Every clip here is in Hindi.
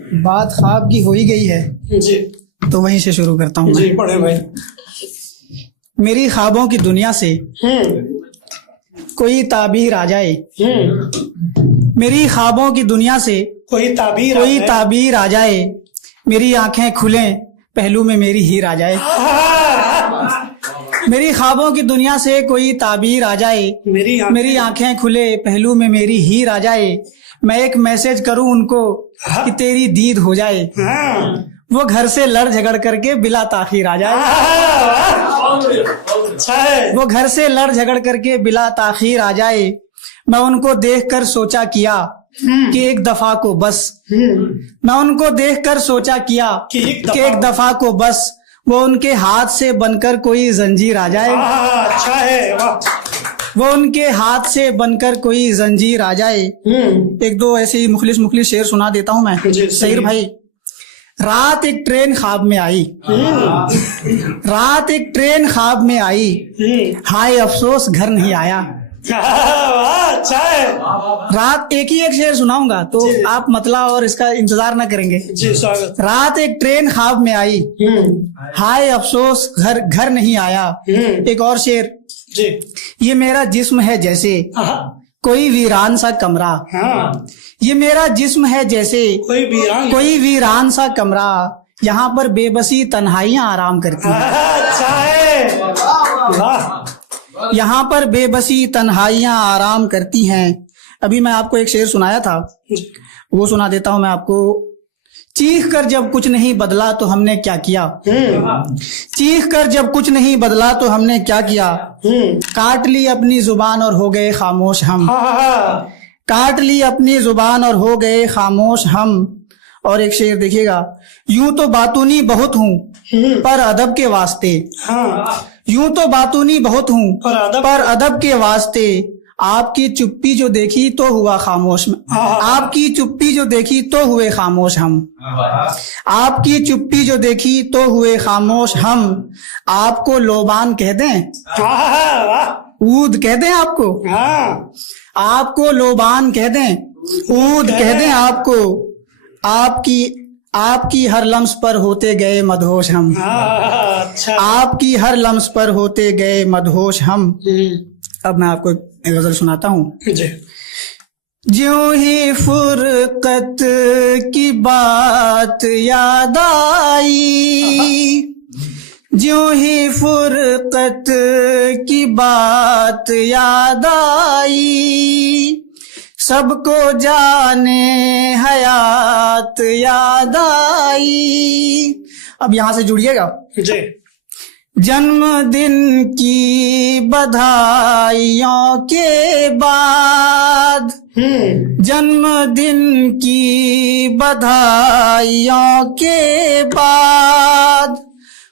बात ख्वाब की हो ही गई है जी तो वहीं से शुरू करता हूँ। जी पढ़े भाई। मेरी ख्वाबों की दुनिया से कोई ताबीर आ जाए, मेरी ख्वाबों की दुनिया से कोई ताबीर आ जाए, मेरी आंखें खुलें पहलू में मेरी हीर आ जाए। मेरी ख्वाबों की दुनिया से कोई ताबीर आ जाए, मेरी आंखें खुले पहलू में मेरी हीर आ जाए। मैं एक मैसेज करूं उनको कि तेरी दीद हो जाए, वो घर से लड़ झगड़ करके बिला ताखीर आ जाए। वो घर से लड़ झगड़ करके बिला ताखीर आ जाए। मैं उनको देखकर सोचा किया कि एक दफा को बस, मैं उनको देखकर सोचा किया कि एक दफा को बस, वो उनके हाथ से बनकर कोई जंजीर आ जाए। अच्छा है, वो उनके हाथ से बनकर कोई जंजीर आ जाए। एक दो ऐसे ही मुखलिस शेर सुना देता हूँ मैं। सहीर भाई, रात एक ट्रेन ख्वाब में आई, रात एक ट्रेन ख्वाब में आई, हाय अफसोस घर नहीं आया। अच्छा है। रात एक ही एक शेर सुनाऊंगा तो आप मतला और इसका इंतजार ना करेंगे। जी स्वागत। रात एक ट्रेन ख्वाब में आई, हाय अफसोस घर नहीं आया। एक और शेर, जी ये मेरा जिस्म है जैसे कोई वीरान सा कमरा, ये मेरा जिस्म है जैसे कोई वीरान सा कमरा, यहाँ पर बेबसी तन्हाइयां आराम करती हैं। अच्छा है, वाह। यहाँ पर बेबसी तन्हाइयां आराम करती हैं। अभी मैं आपको एक शेर सुनाया था, वो सुना देता हूँ मैं आपको। चीख कर जब कुछ नहीं बदला तो हमने क्या किया, चीख कर जब कुछ नहीं बदला तो हमने क्या किया, काट ली अपनी जुबान और हो गए खामोश हम, काट ली अपनी जुबान और हो गए खामोश हम। और एक शेर देखिएगा, यूं तो बातूनी बहुत हूँ पर अदब के वास्ते, यूं तो बातूनी बहुत हूँ पर अदब के वास्ते, आपकी चुप्पी जो देखी तो हुआ खामोश, आपकी चुप्पी जो देखी तो हुए खामोश हम, आपकी चुप्पी जो देखी तो हुए खामोश हम। आपको लोबान कह दें, ऊद कह दें आपको, आपको लोबान कह दें, ऊद कह दें आपको, आपकी हर लम्स पर होते गए मदहोश हम, आपकी हर लम्स पर होते गए मदहोश हम। अब मैं आपको एक गजल सुनाता हूँ। ज्यों ही फुरकत की बात याद आई, ज्यों ही फुरकत की बात याद आई, सबको जाने हयात याद आई। अब यहां से जुड़िएगा। जन्मदिन की बधाइयों के बाद, जन्मदिन की बधाइयों के बाद,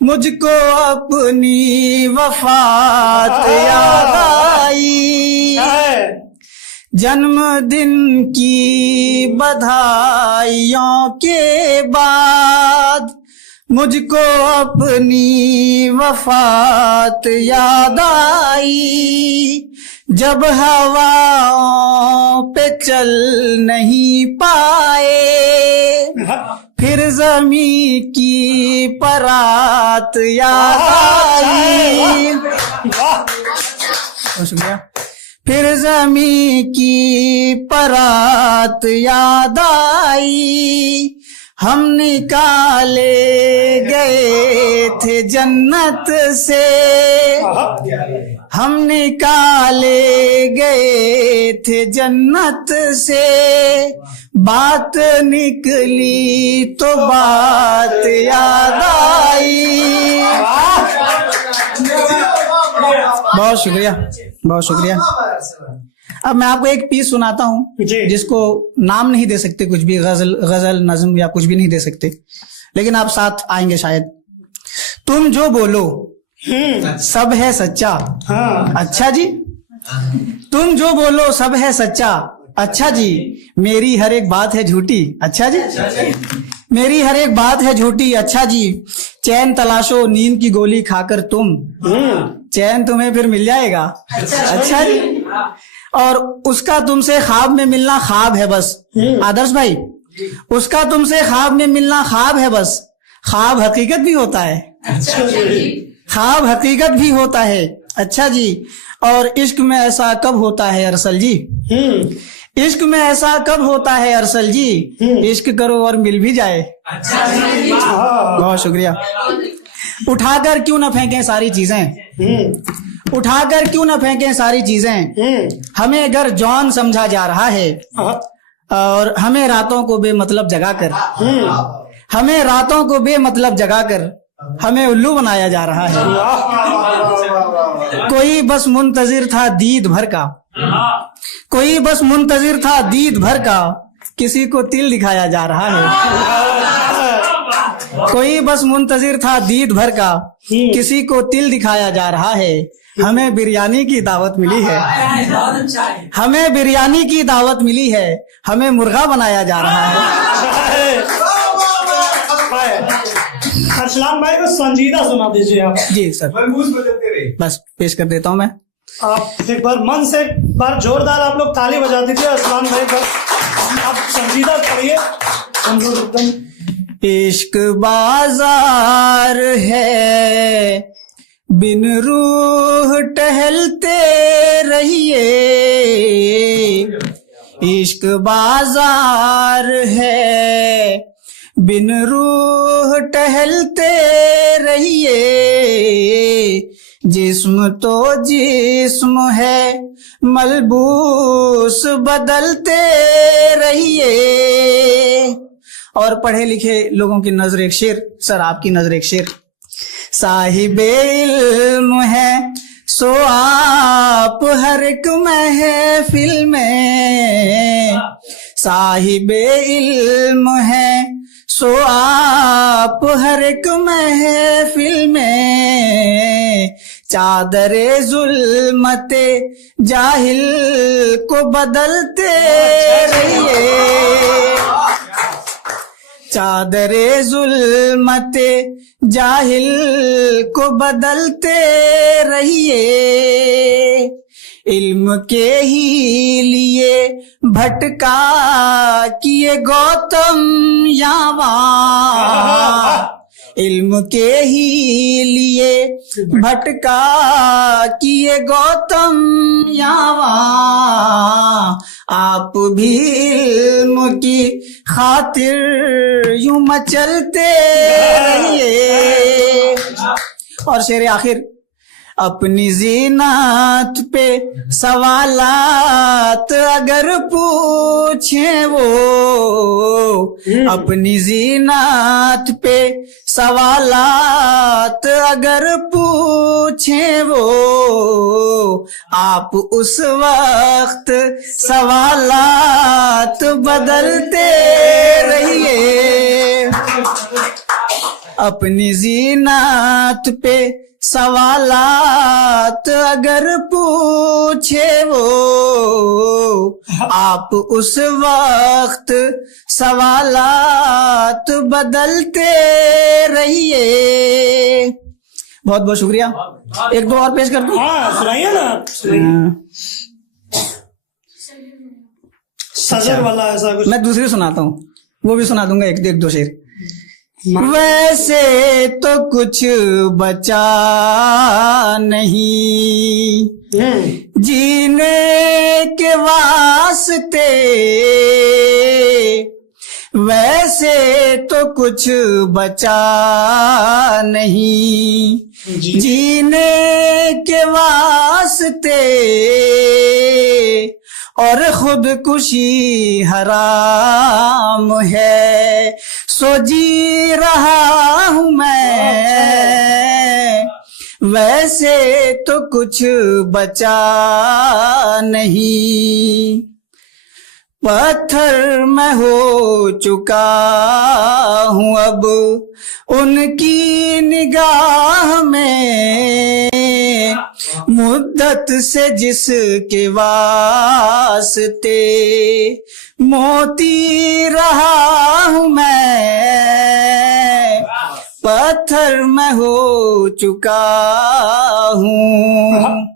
मुझको अपनी वफात याद आई। जन्मदिन की बधाइयों के बाद, मुझको अपनी वफात याद आई। जब हवाओं पे चल नहीं पाए, फिर ज़मीं की परात याद आई। शुक्रिया। फिर ज़मीं की परात याद आई। हम निकाले गए थे जन्नत से, हम निकाले गए थे जन्नत से, बात निकली तो बात याद आई। बहुत शुक्रिया, बहुत शुक्रिया। अब मैं आपको एक पीस सुनाता हूँ जिसको नाम नहीं दे सकते, कुछ भी गजल नज्म या कुछ भी नहीं दे सकते, लेकिन आप साथ आएंगे शायद। तुम जो बोलो सब है सच्चा, अच्छा जी, तुम जो बोलो सब है सच्चा, अच्छा जी, मेरी हर एक बात है झूठी, अच्छा जी, मेरी हर एक बात है झूठी, अच्छा जी, चैन तलाशो नींद की गोली खाकर तुम, चैन तुम्हें फिर मिल जाएगा, अच्छा जी, और उसका तुमसे ख्वाब में मिलना ख्वाब है बस। आदर्श भाई, उसका तुमसे ख्वाब में मिलना ख्वाब है बस, ख्वाब हकीकत भी होता है। ख्वाब हकीकत भी होता है। अच्छा जी, और इश्क में ऐसा कब होता है अरसल जी? इश्क में ऐसा कब होता है अरसल जी? इश्क करो और मिल भी जाए। बहुत शुक्रिया। उठाकर क्यों न फेंकें सारी चीजें, उठाकर क्यों न फेंकें सारी चीजें, हमें अगर जौन समझा जा रहा है और हमें रातों को बेमतलब जगाकर, हमें रातों को बेमतलब जगाकर हमें उल्लू बनाया जा रहा है। कोई बस मुंतजिर था दीद भर का, कोई बस मुंतजिर था दीद भर का, किसी को तिल दिखाया जा रहा है। कोई बस मुंतजिर था दीद भर का, किसी को तिल दिखाया जा रहा है। हमें बिरयानी की दावत मिली है, हमें बिरयानी की दावत मिली है, हमें मुर्गा बनाया जा रहा है। अरसलान भाई को संजीदा सुना दीजिए आप। जी सर, बस पेश कर देता हूँ मैं। आप एक बार मन से एक बार जोरदार आप लोग ताली बजा दीजिए अरसलान भाई पर। आप संजीदा पढ़िए एकदम। इश्क बाजार है बिन रूह टहलते रहिए, इश्क बाजार है बिन रूह टहलते रहिए, जिस्म तो जिस्म है मलबूस बदलते रहिए। और पढ़े लिखे लोगों की नजर एक शेर, सर आपकी नजर एक शेर। साहिबे इल्म है सो आप हर एक महफिल में, साहिबे इल्म है सो आप हर एक महफिल में, चादरे जुल्मते जाहिल को बदलते रहिए, चादरे जुल्मते जाहिल को बदलते रहिए। इल्म के ही लिए भटका किए गौतम यावा, इल्म के ही लिए भटका किए गौतम यावा, आप भी इल्म की खातिर यूं मचलते रहिए। और शेर आखिर। अपनी ज़ीनत पे सवालात अगर पूछे वो, अपनी ज़ीनत पे सवालात अगर पूछे वो, आप उस वक्त सवालात बदलते रहिए। अपनी ज़ीनत पे सवालात अगर पूछे वो, आप उस वक्त सवालात बदलते रहिए। बहुत बहुत शुक्रिया। एक दो और पेश कर दूं? हाँ सुनाइए ना, सजर वाला ऐसा कुछ। मैं दूसरी सुनाता हूँ, वो भी सुना दूंगा एक दो शेर। वैसे तो कुछ बचा नहीं जीने के वास्ते, वैसे तो कुछ बचा नहीं जीने के वास्ते, और खुदकुशी हराम है सो जी रहा हूँ मैं, वैसे तो कुछ बचा नहीं। पत्थर मैं हो चुका हूँ अब उनकी निगाह में, मुद्दत से जिसके वास्ते मोती रहा हूँ मैं, पत्थर मैं हो चुका हूँ।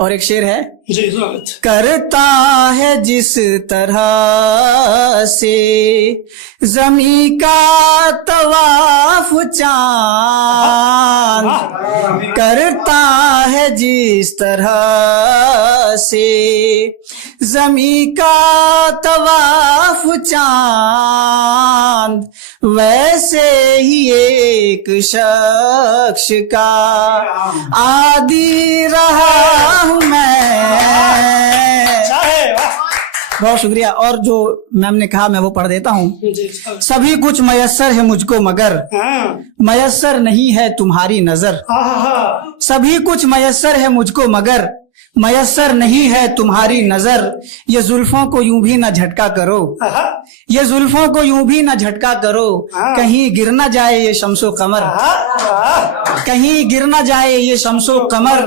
और एक शेर है, जी स्वागत। करता है जिस तरह से ज़मी का तवाफ चाँद, करता है जिस तरह से ज़मी का तवाफ चाँद, वैसे ही एक शख्स का आदी रहा हूँ मैं। बहुत शुक्रिया। और जो मैम ने कहा मैं वो पढ़ देता हूँ। सभी कुछ मयस्सर है मुझको मगर मयस्सर नहीं है तुम्हारी नजर। सभी कुछ मयस्सर है मुझको मगर मयस्सर नहीं है तुम्हारी नजर। ये जुल्फों को यूं भी न झटका करो, ये जुल्फों को यूं भी न झटका करो, कहीं गिर न जाए ये शम्सो कमर, कहीं गिर न जाए ये शम्सो कमर।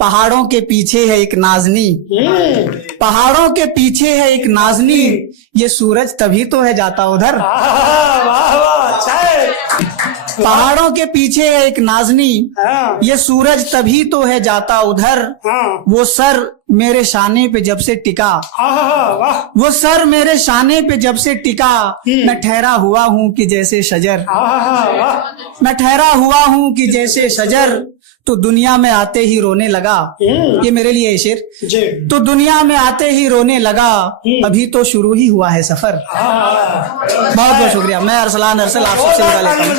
पहाड़ों के पीछे है एक नाजनी, पहाड़ों के पीछे है एक नाजनी, ये सूरज तभी तो है जाता उधर। पहाड़ों के पीछे है एक नाजनी, ये सूरज तभी तो है जाता उधर। वो सर मेरे शाने पे जब से टिका, वो सर मेरे शाने पे जब से टिका, मैं ठहरा हुआ हूँ कि जैसे शजर, मैं ठहरा हुआ हूँ कि जैसे शजर। तो दुनिया में आते ही रोने लगा, ये मेरे लिए है शेर। तो दुनिया में आते ही रोने लगा, अभी तो शुरू ही हुआ है सफर। बहुत बहुत शुक्रिया। मैं अरसलान अरसल आप सबसे विदा लेता हूं।